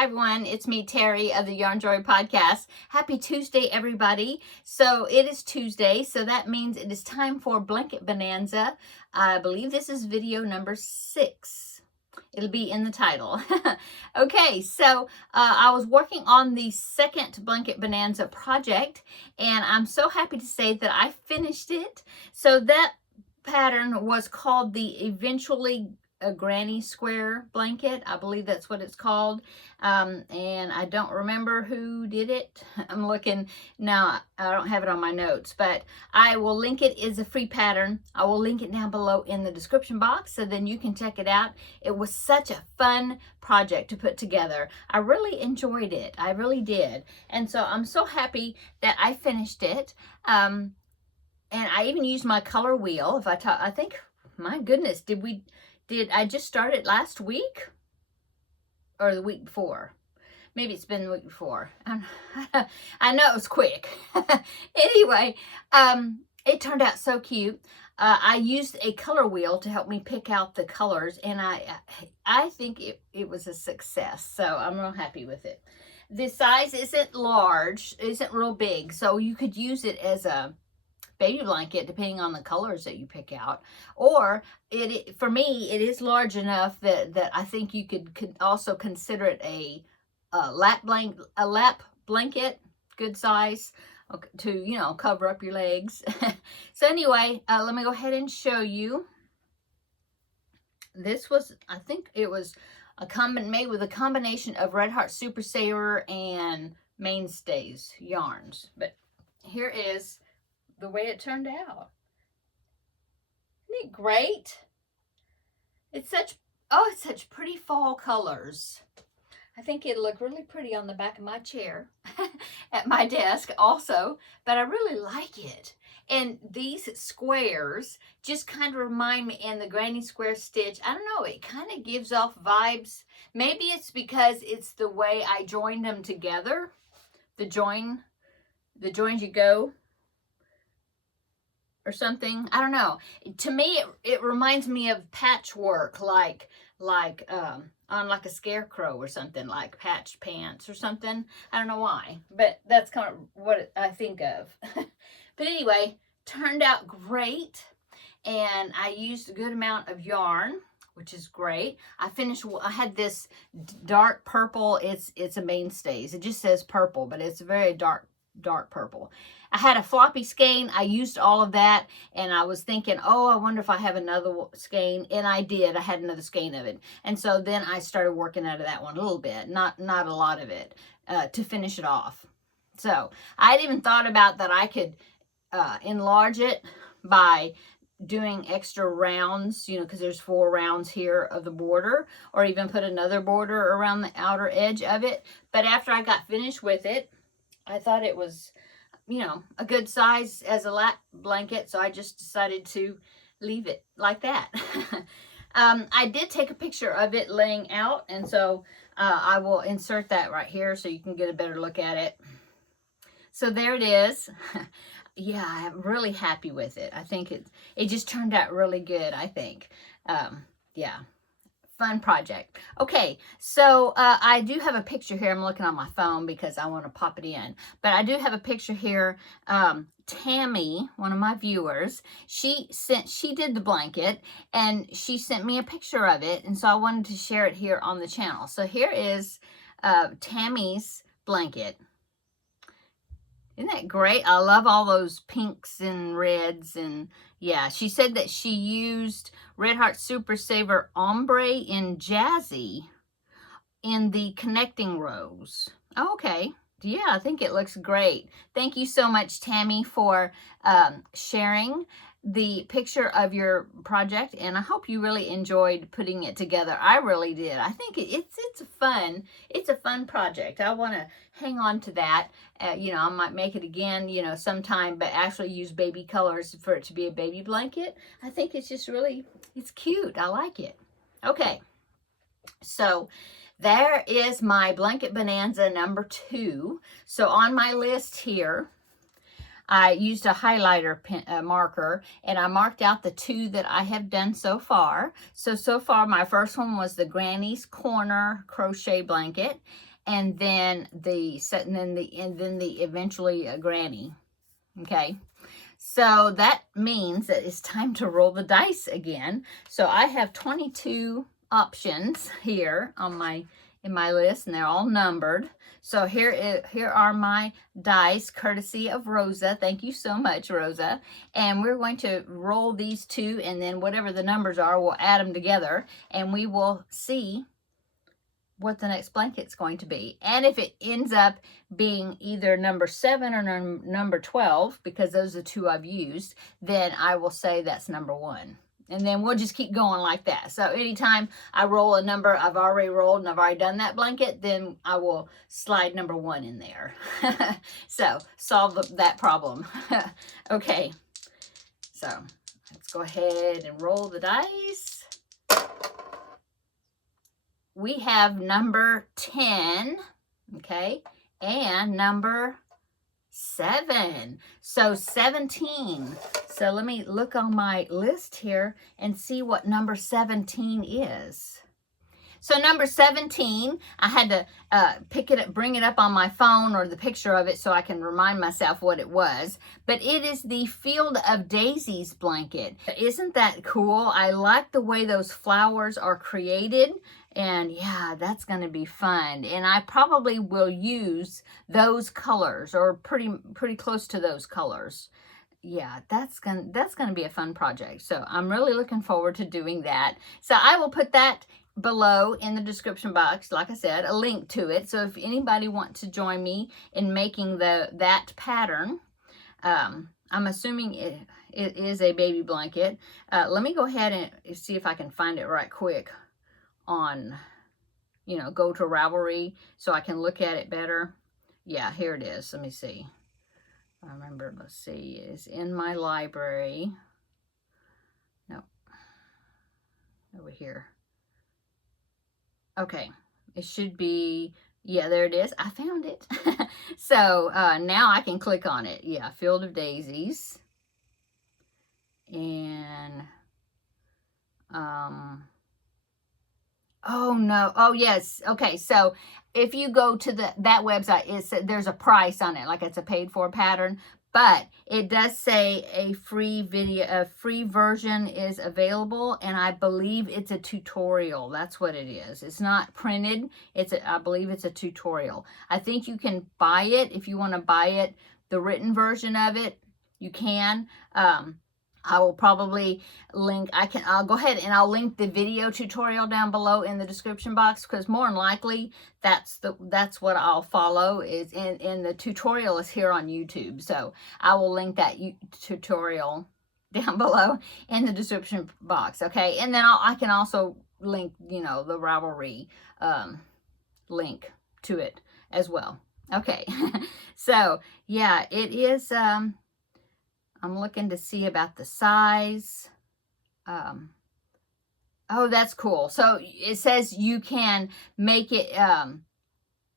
Hi everyone, it's me Terry of the Yarnjoy podcast. Happy Tuesday everybody. So it is Tuesday, so that means it is time for Blanket Bonanza. I believe this is video number 6. It'll be in the title. Okay, so I was working on the second Blanket Bonanza project, and I'm so happy to say that I finished it. So that pattern was called the Eventually a Granny Square blanket. I believe that's what it's called. And I don't remember who did it. I'm looking now. I don't have it on my notes, but I will link it. It's a free pattern. I will link it down below in the description box so then you can check it out. It was such a fun project to put together. I really enjoyed it. I really did. And so I'm so happy that I finished it. And I even used my color wheel. I think, my goodness, did I just start it last week or the week before? Maybe it's been the week before. I know it was quick. Anyway, it turned out so cute. I used a color wheel to help me pick out the colors, and I think it was a success. So I'm real happy with it. The size isn't large, isn't real big, so you could use it as a baby blanket depending on the colors that you pick out, or for me it is large enough that I think you could also consider it a lap blanket, good size to cover up your legs. So anyway, let me go ahead and show you. This was, I think it was made with a combination of Red Heart Super Saver and Mainstays yarns, but here is the way it turned out. Isn't it great? It's such pretty fall colors. I think it'll look really pretty on the back of my chair at my desk also, but I really like it. And these squares just kind of remind me, and the granny square stitch, I don't know, it kind of gives off vibes. Maybe it's because it's the way I joined them together. The joins you go or something. I don't know. To me, it reminds me of patchwork, like on like a scarecrow or something, like patched pants or something. I don't know why, but that's kind of what I think of. But anyway, turned out great, and I used a good amount of yarn, which is great. I had this dark purple. It's a Mainstays. It just says purple, but it's a very dark purple. I had a floppy skein. I used all of that, and I was thinking, oh, I wonder if I have another skein, and I did. I had another skein of it, and so then I started working out of that one a little bit, not a lot of it, to finish it off. So I'd even thought about that I could enlarge it by doing extra rounds, because there's 4 rounds here of the border, or even put another border around the outer edge of it. But after I got finished with it, I thought it was, a good size as a lap blanket, so I just decided to leave it like that. I did take a picture of it laying out, and so I will insert that right here so you can get a better look at it. So there it is. Yeah, I'm really happy with it. I think it just turned out really good, I think. Yeah. Fun project. Okay, so I do have a picture here. I'm looking on my phone because I want to pop it in. But I do have a picture here. Tammy, one of my viewers, she did the blanket, and she sent me a picture of it, and so I wanted to share it here on the channel. So here is Tammy's blanket. Isn't that great? I love all those pinks and reds, and yeah, she said that she used Red Heart Super Saver Ombre in Jazzy in the connecting rows. Oh, okay. Yeah, I think it looks great. Thank you so much, Tammy, for sharing the picture of your project, and I hope you really enjoyed putting it together. I really did. I think it's a fun project. I want to hang on to that. I might make it again, sometime, but actually use baby colors for it to be a baby blanket. I think it's just really, it's cute. I like it. Okay, so there is my Blanket Bonanza number 2. So on my list here, I used a highlighter marker, and I marked out the 2 that I have done so far. So far my first one was the Granny's Corner crochet blanket, and then eventually a granny. Okay. So that means that it's time to roll the dice again. So I have 22 options here on in my list, and they're all numbered. So here are my dice, courtesy of Rosa. Thank you so much, Rosa. And we're going to roll these two, and then whatever the numbers are, we'll add them together, and we will see what the next blanket's going to be. And if it ends up being either number 7 or number 12, because those are the two I've used, then I will say that's number 1. And then we'll just keep going like that. So anytime I roll a number I've already rolled and I've already done that blanket, then I will slide number 1 in there. So solve that problem. Okay, so let's go ahead and roll the dice. We have number 10, okay, and number 7. So 17. So let me look on my list here and see what number 17 is. So number 17, I had to bring it up on my phone or the picture of it so I can remind myself what it was. But it is the Field of Daisies blanket. Isn't that cool? I like the way those flowers are created. And yeah, that's going to be fun. And I probably will use those colors, or pretty close to those colors. Yeah, that's gonna be a fun project. So I'm really looking forward to doing that. So I will put that below in the description box, like I said, a link to it. So if anybody wants to join me in making that pattern, I'm assuming it is a baby blanket. Let me go ahead and see if I can find it right quick on, go to Ravelry so I can look at it better. Yeah, here it is. Let me see. I remember, let's see, it's in my library. No, over here. Okay, it should be, yeah, there it is. I found it. So now I can click on it. Yeah, Field of Daisies. And, oh no, oh yes, okay, so if you go to that website, there's a price on it, like it's a paid for pattern, but it does say a free version is available, and I believe it's a tutorial. That's what it is. It's not printed. I believe it's a tutorial. I think you can buy it if you want to buy it, the written version of it. You can. I will probably link, I'll go ahead and I'll link the video tutorial down below in the description box, because more than likely that's what I'll follow, is in the tutorial is here on YouTube. So I will link that tutorial down below in the description box. Okay. And then I can also link, the Ravelry link to it as well. Okay. So yeah, it is, I'm looking to see about the size. Oh, that's cool. So it says you can make it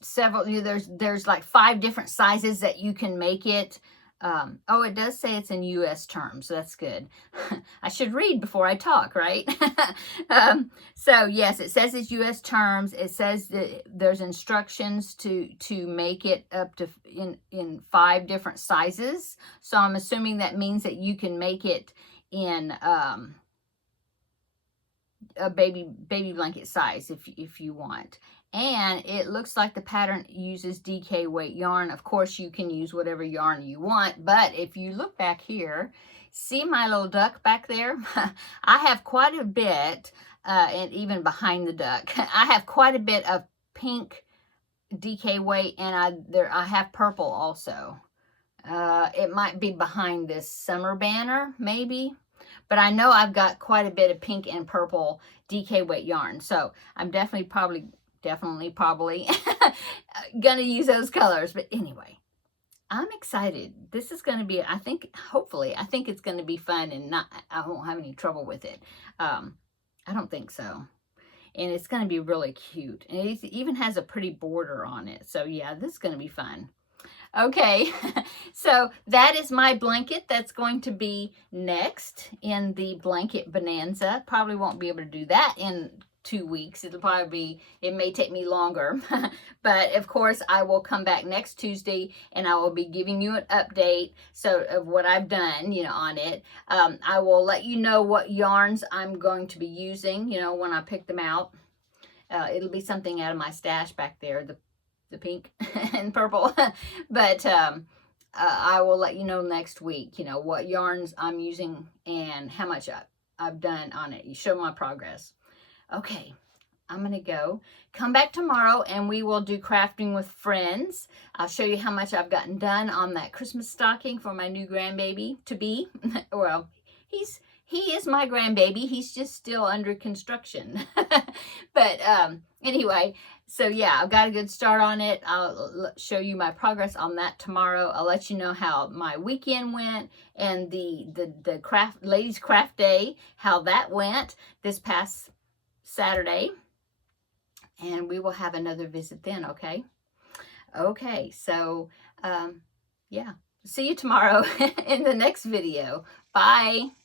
several, there's like 5 different sizes that you can make it. Oh, it does say it's in U.S. terms, so that's good. I should read before I talk, right? So yes, it says it's U.S. terms. It says that there's instructions to make it up to in 5 different sizes. So I'm assuming that means that you can make it in a baby blanket size if you want. And it looks like the pattern uses DK weight yarn. Of course, you can use whatever yarn you want, but if you look back here, see my little duck back there? I have quite a bit, and even behind the duck, I have quite a bit of pink DK weight, and I have purple also. It might be behind this summer banner, maybe. But I know I've got quite a bit of pink and purple DK weight yarn. So I'm definitely probably gonna use those colors. But anyway, I'm excited. This is gonna be, hopefully it's gonna be fun, and I won't have any trouble with it. I don't think so. And it's gonna be really cute. And it even has a pretty border on it. So yeah, this is gonna be fun. Okay, so that is my blanket that's going to be next in the blanket bonanza. Probably won't be able to do that in 2 weeks. It may take me longer. But of course, I will come back next Tuesday and I will be giving you an update of what I've done, on it. I will let you know what yarns I'm going to be using, when I pick them out. It'll be something out of my stash back there, the pink and purple. But I will let you know next week, what yarns I'm using and how much I've done on it. You show my progress. Okay, I'm going to go. Come back tomorrow and we will do crafting with friends. I'll show you how much I've gotten done on that Christmas stocking for my new grandbaby to be. Well, he is my grandbaby. He's just still under construction. But anyway, so yeah, I've got a good start on it. I'll show you my progress on that tomorrow. I'll let you know how my weekend went and the ladies craft day, how that went this past Saturday. And we will have another visit then, okay? Okay, so yeah. See you tomorrow in the next video. Bye.